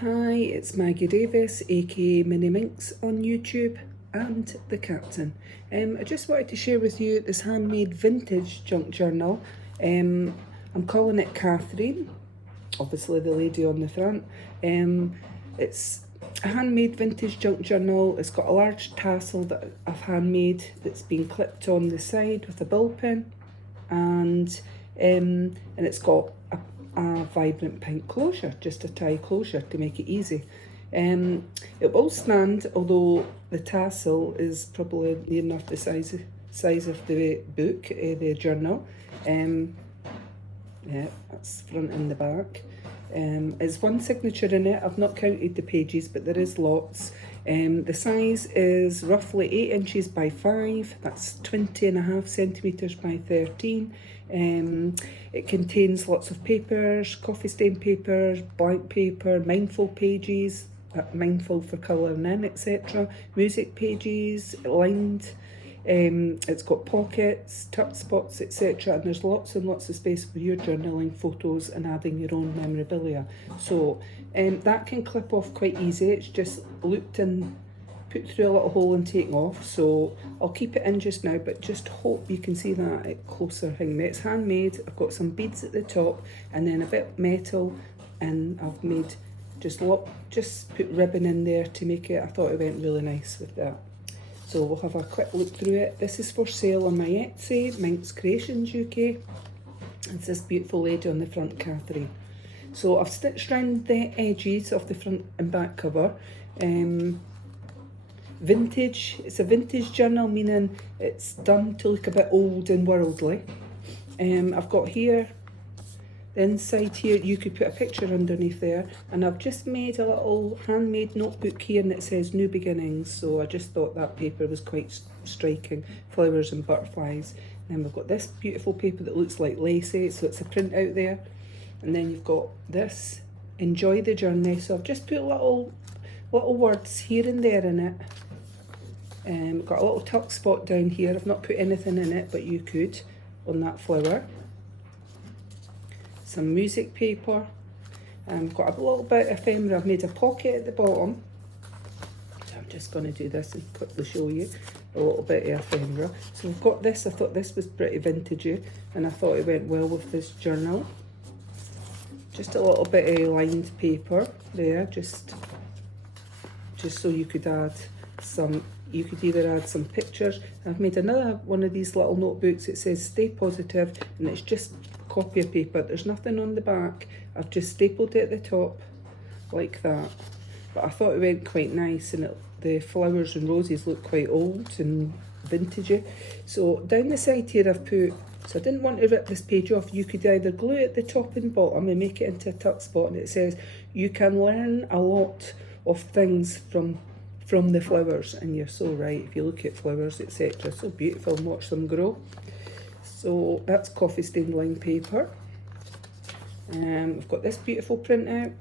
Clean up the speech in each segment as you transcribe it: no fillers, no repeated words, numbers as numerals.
Hi, it's Maggie Davis, aka Mini Minx on YouTube, and the Captain. I just wanted to share with you this handmade vintage junk journal. I'm calling it Katherine, obviously the lady on the front. It's a handmade vintage junk journal. It's got a large tassel that I've handmade that's been clipped on the side with a ball pin, and it's got a vibrant pink closure, just a tie closure to make it easy. It will stand, although the tassel is probably near enough the size of the book, the journal. Yeah, that's front and the back. There's one signature in it. I've not counted the pages, but there is lots. The size is roughly 8 inches by 5. That's 20.5 centimetres by 13. It contains lots of papers, coffee stain papers, blank paper, mindful pages, mindful for colouring in, etc. Music pages, lined. It's got pockets, tuck spots, etc. And there's lots and lots of space for your journaling, photos and adding your own memorabilia. So that can clip off quite easy. It's just looped in, put through a little hole and taken off. So I'll keep it in just now, but just hope you can see that at closer thing. It's handmade. I've got some beads at the top and then a bit metal, and I've made just put ribbon in there to make it. I thought it went really nice with that. So we'll have a quick look through it. This is for sale on my Etsy, MinxCreationsUK. It's this beautiful lady on the front, Katherine. So I've stitched around the edges of the front and back cover. Vintage, it's a vintage journal, meaning it's done to look a bit old and worldly. I've got here, the inside here, you could put a picture underneath there, and I've just made a little handmade notebook here and it says New Beginnings, so I just thought that paper was quite striking, flowers and butterflies. And then we've got this beautiful paper that looks like lacy, so it's a print out there. And then you've got this, Enjoy the Journey, so I've just put little words here and there in it. Got a little tuck spot down here. I've not put anything in it, but you could on that flower. Some music paper. Got a little bit of ephemera. I've made a pocket at the bottom. I'm just going to do this and quickly show you a little bit of ephemera. So we've got this. I thought this was pretty vintagey, and I thought it went well with this journal. Just a little bit of lined paper there, just so you could add some. You could either add some pictures. I've made another one of these little notebooks. It says Stay Positive, and it's just copy of paper. There's nothing on the back. I've just stapled it at the top like that. But I thought it went quite nice, and the flowers and roses look quite old and vintagey. So down the side here I've put, so I didn't want to rip this page off. You could either glue it at the top and bottom and make it into a tuck spot, and it says you can learn a lot of things from the flowers, and you're so right if you look at flowers, etc. So beautiful, and watch them grow. So that's coffee stained lined paper. We've got this beautiful printout,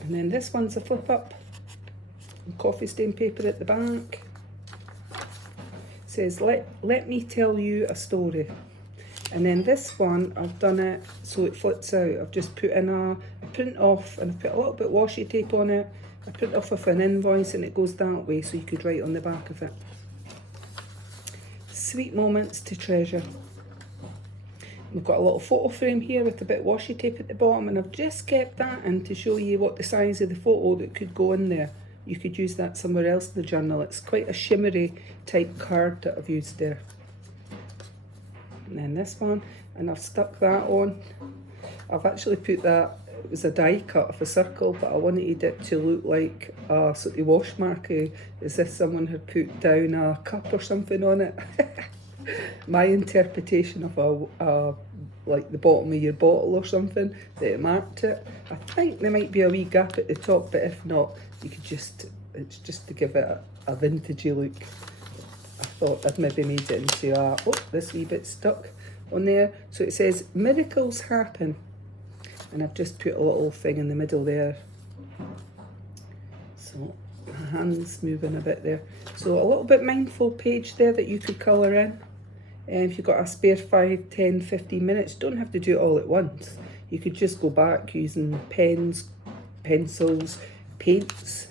and then this one's a flip up, and coffee stained paper at the back. It says let me tell you a story. And then this one, I've done it so it flips out. I've just put in a print off, and I've put a little bit washi tape on it. I print off of an invoice, and it goes that way, so you could write on the back of it. Sweet moments to treasure. We've got a little photo frame here with a bit of washi tape at the bottom, and I've just kept that in to show you what the size of the photo that could go in there. You could use that somewhere else in the journal. It's quite a shimmery type card that I've used there. And then this one, and I've stuck that on. I've actually put that, it was a die cut of a circle, but I wanted it to look like a sort of wash mark, as if someone had put down a cup or something on it. My interpretation of like the bottom of your bottle or something, that it marked it. I think there might be a wee gap at the top, but if not, you could it's just to give it a vintagey look. I thought I'd maybe made it into this wee bit stuck on there. So it says miracles happen, and I've just put a little thing in the middle there. So my hand's moving a bit there. So a little bit mindful page there that you could colour in. If you've got a spare 5, 10, 15 minutes, don't have to do it all at once. You could just go back using pens, pencils, paints.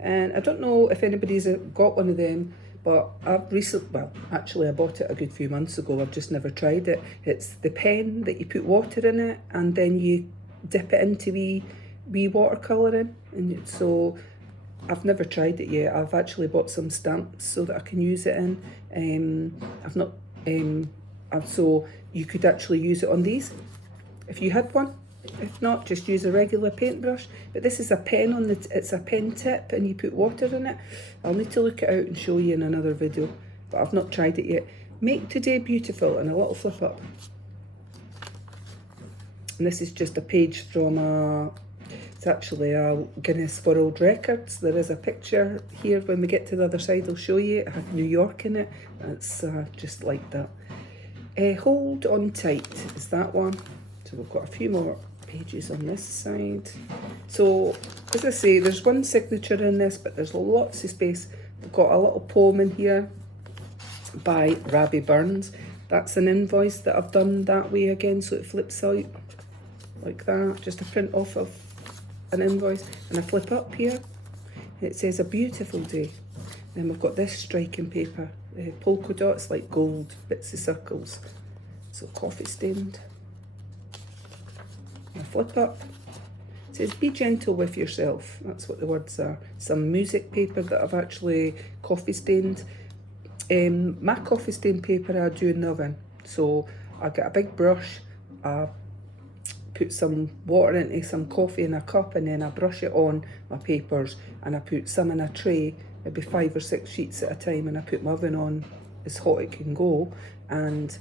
And I don't know if anybody's got one of them, but I've recently, well, actually I bought it a good few months ago, I've just never tried it. It's the pen that you put water in it and then you dip it into wee watercolouring. And so I've never tried it yet. I've actually bought some stamps so that I can use it in. I've not, so you could actually use it on these if you had one. If not, just use a regular paintbrush. But this is a pen on it's a pen tip and you put water in it. I'll need to look it out and show you in another video, but I've not tried it yet. Make today beautiful, and a little flip up. And this is just a page from it's actually a Guinness World Records. There is a picture here. When we get to the other side, I'll show you. It had New York in it. It's just like that. Hold on tight is that one. So we've got a few more pages on this side. So as I say, there's one signature in this, but there's lots of space. We've got a little poem in here by Rabbie Burns. That's an invoice that I've done that way again, so it flips out like that. Just a print off of an invoice, and I flip up here. It says a beautiful day. Then we've got this striking paper, polka dots like gold, bits of circles. So coffee stained. I flip up. It says be gentle with yourself. That's what the words are. Some music paper that I've actually coffee stained. My coffee stained paper I do in the oven. So I get a big brush, I put some water into some coffee in a cup, and then I brush it on my papers, and I put some in a tray, maybe 5 or 6 sheets at a time, and I put my oven on as hot it can go. And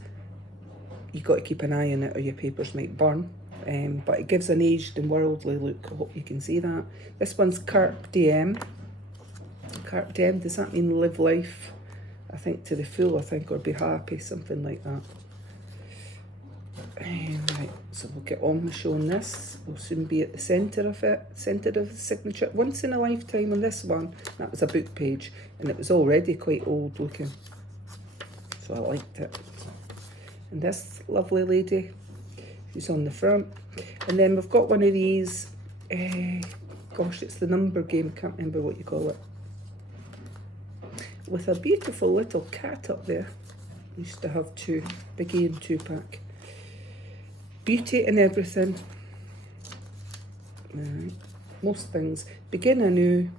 you've got to keep an eye on it or your papers might burn. But it gives an aged and worldly look. I hope you can see that. This one's Carpe Diem. Carpe Diem, does that mean live life? I think to the full, I think, or be happy, something like that. Right, so we'll get on with showing this. We'll soon be at the centre of it, centre of the signature. Once in a lifetime on this one, that was a book page, and it was already quite old looking. So I liked it. And this lovely lady, who's on the front. And then we've got one of these, gosh, it's the number game, can't remember what you call it, with a beautiful little cat up there. Used to have two, Biggie and Tupac. Beauty in everything. Right. Most things. Begin anew.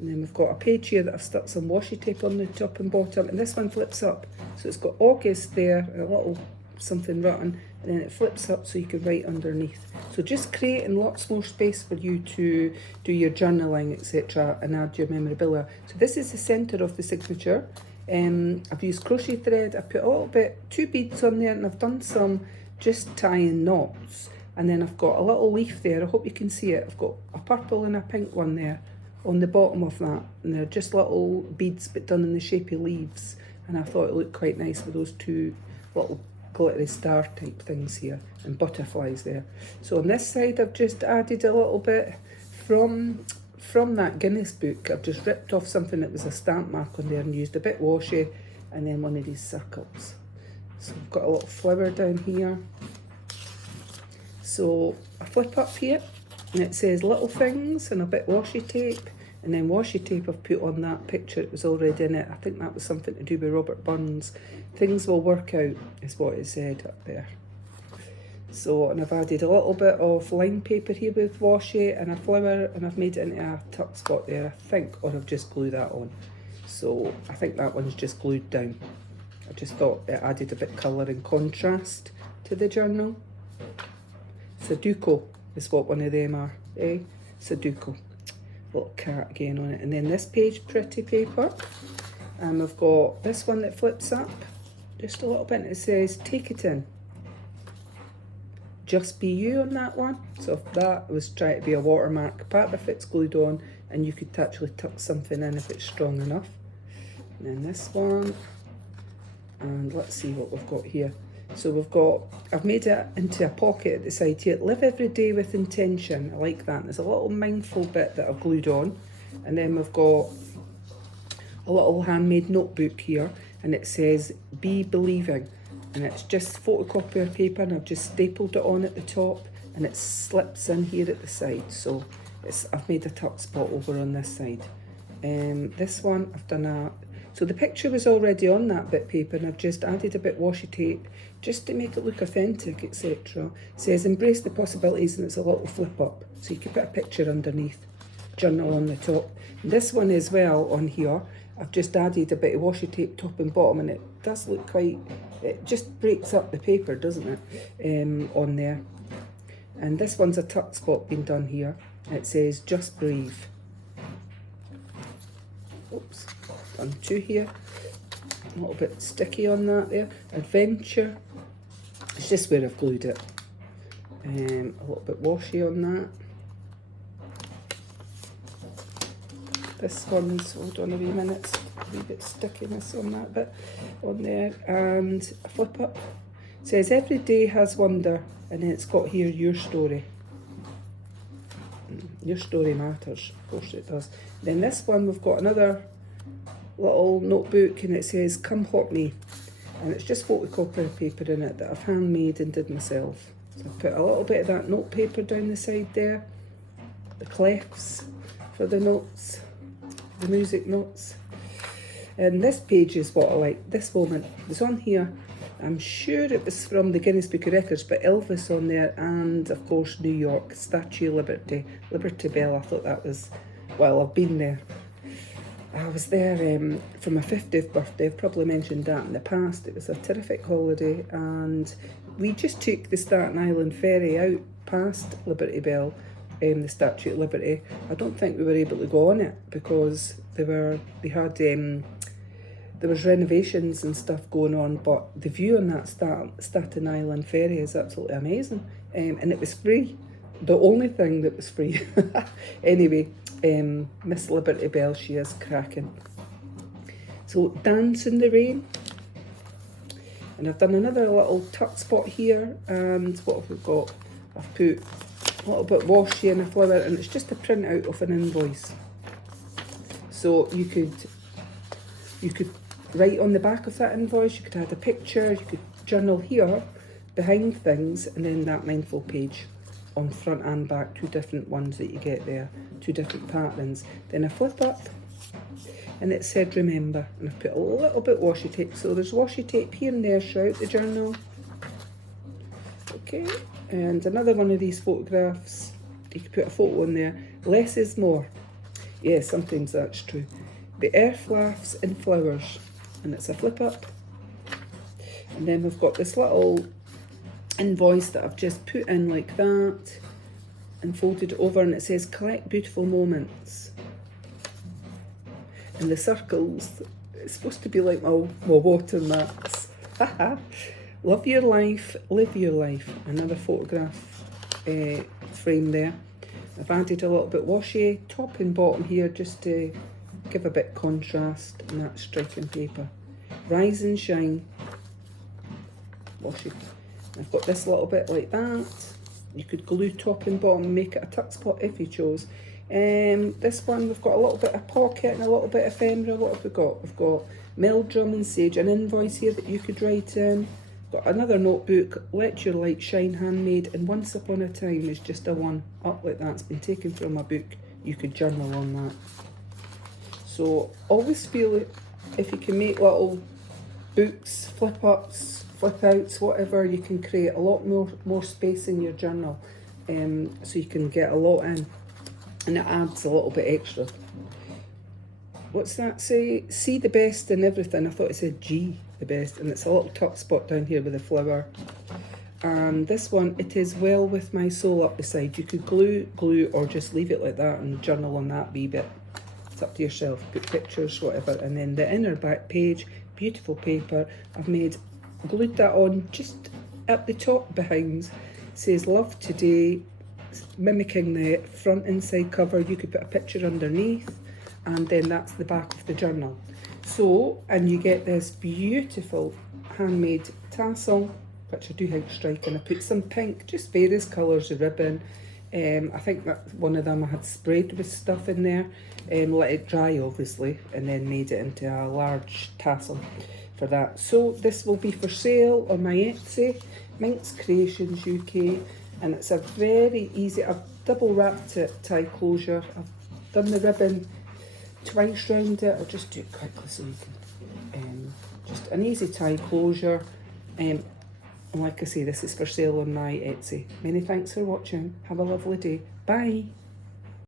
And then we've got a page here that I've stuck some washi tape on the top and bottom, and this one flips up. So it's got August there, a little something written, and then it flips up so you can write underneath. So just creating lots more space for you to do your journaling, etc., and add your memorabilia. So this is the centre of the signature. I've used crochet thread. I put a little bit, 2 beads on there, and I've done some just tying knots. And then I've got a little leaf there. I hope you can see it. I've got a purple and a pink one there on the bottom of that, and they're just little beads but done in the shape of leaves. And I thought it looked quite nice with those 2 little glittery star type things here and butterflies there. So on this side I've just added a little bit from that Guinness book. I've just ripped off something that was a stamp mark on there and used a bit washi, and then one of these circles. So I've got a little flower down here. So I flip up here and it says little things and a bit washi tape, and then washi tape I've put on that picture. It was already in it. I think that was something to do with Robert Burns. Things will work out is what it said up there. So, and I've added a little bit of line paper here with washi and a flower, and I've made it into a tuck spot there, I think, or I've just glued that on. So I think that one's just glued down. I just thought it added a bit colour and contrast to the journal. Sudoku is what one of them are, eh? Sudoku. Little cat again on it. And then this page, pretty paper. And we've got this one that flips up just a little bit, and it says, take it in. Just be you on that one. So if that was trying to be a watermark, part of it's glued on, and you could actually tuck something in if it's strong enough. And then this one. And let's see what we've got here. So we've got, I've made it into a pocket at the side here. Live every day with intention. I like that. There's a little mindful bit that I've glued on. And then we've got a little handmade notebook here. And it says, be believing. And it's just photocopier paper, and I've just stapled it on at the top. and it slips in here at the side. So I've made a tuck spot over on this side. This one I've done so the picture was already on that bit paper, and I've just added a bit washi tape just to make it look authentic, etc. It says embrace the possibilities, and it's a little flip up, so you can put a picture underneath, journal on the top. And this one as well on here, I've just added a bit of washi tape top and bottom, and it does look quite, it just breaks up the paper, doesn't it, on there. And this one's a tuck spot being done here. It says just breathe. Oops, done two here. A little bit sticky on that there. Adventure. It's just where I've glued it. A little bit washi on that. This one's, hold on a wee minute, a wee bit stickiness on that bit on there. And a flip up. It says every day has wonder, and then it's got here your story. Your story matters, of course it does. Then this one, we've got another little notebook, and it says come hot me, and it's just photocopier paper in it that I've handmade and did myself. So I've put a little bit of that note paper down the side there, the clefs for the notes, the music notes. And this page is what I like. This woman was on here, I'm sure it was from the Guinness Book of Records, but Elvis on there, and of course New York, Statue of Liberty, Liberty Bell. I thought that was, well, I've been there. I was there for my 50th birthday. I've probably mentioned that in the past. It was a terrific holiday, and we just took the Staten Island ferry out past Liberty Bell, the Statue of Liberty. I don't think we were able to go on it because there was renovations and stuff going on, but the view on that Staten Island ferry is absolutely amazing, and it was free. The only thing that was free. Anyway, Miss Liberty Bell, she is cracking. So Dance in the Rain, and I've done another little tuck spot here, and what have we got? I've put a little bit washi and a flower, and it's just a printout of an invoice. So you could write on the back of that invoice, you could add a picture, you could journal here behind things, and then that mindful page on front and back, two different ones that you get there, two different patterns. Then I flip up, and it said remember, and I've put a little bit washi tape, so there's washi tape here and there throughout the journal. Okay, and another one of these photographs, you could put a photo in there. Less is more. Yeah, sometimes that's true. The earth laughs in flowers, and it's a flip up. And then we've got this little invoice that I've just put in like that and folded it over, and it says collect beautiful moments. And the circles, it's supposed to be like my watermarks. Love your life, live your life. Another photograph frame there. I've added a little bit washi top and bottom here just to give a bit contrast, and that striking paper. Rise and shine. Washi. I've got this little bit like that. You could glue top and bottom and make it a tuck spot if you chose. This one, we've got a little bit of pocket and a little bit of ephemera. What have we got? We've got Meldrum and Sage, an invoice here that you could write in. Got another notebook, Let Your Light Shine, handmade, and Once Upon a Time is just a one up like that. It's been taken from a book. You could journal on that. So always feel if you can make little books, flip ups, flip outs, whatever, you can create a lot more space in your journal, so you can get a lot in, and it adds a little bit extra. What's that say? See the best in everything. I thought it said G, the best, and it's a little tuck spot down here with a flower. And this one, it is well with my soul up the side. You could glue, or just leave it like that and journal on that wee bit. It's up to yourself. Put pictures, whatever. And then the inner back page, beautiful paper. I've glued that on just at the top behind. It says love today, mimicking the front inside cover. You could put a picture underneath, and then that's the back of the journal. So, and you get this beautiful handmade tassel, which I do think striking. I put some pink, just various colours of ribbon. I think that one of them I had sprayed with stuff in there, let it dry obviously, and then made it into a large tassel for that. So this will be for sale on my Etsy, MinxCreationsUK. and it's a very easy, I've double wrapped it, tie closure, I've done the ribbon twice round it. I'll just do it quickly so you can, just an easy tie closure, and like I say, this is for sale on my Etsy. Many thanks for watching, have a lovely day, bye.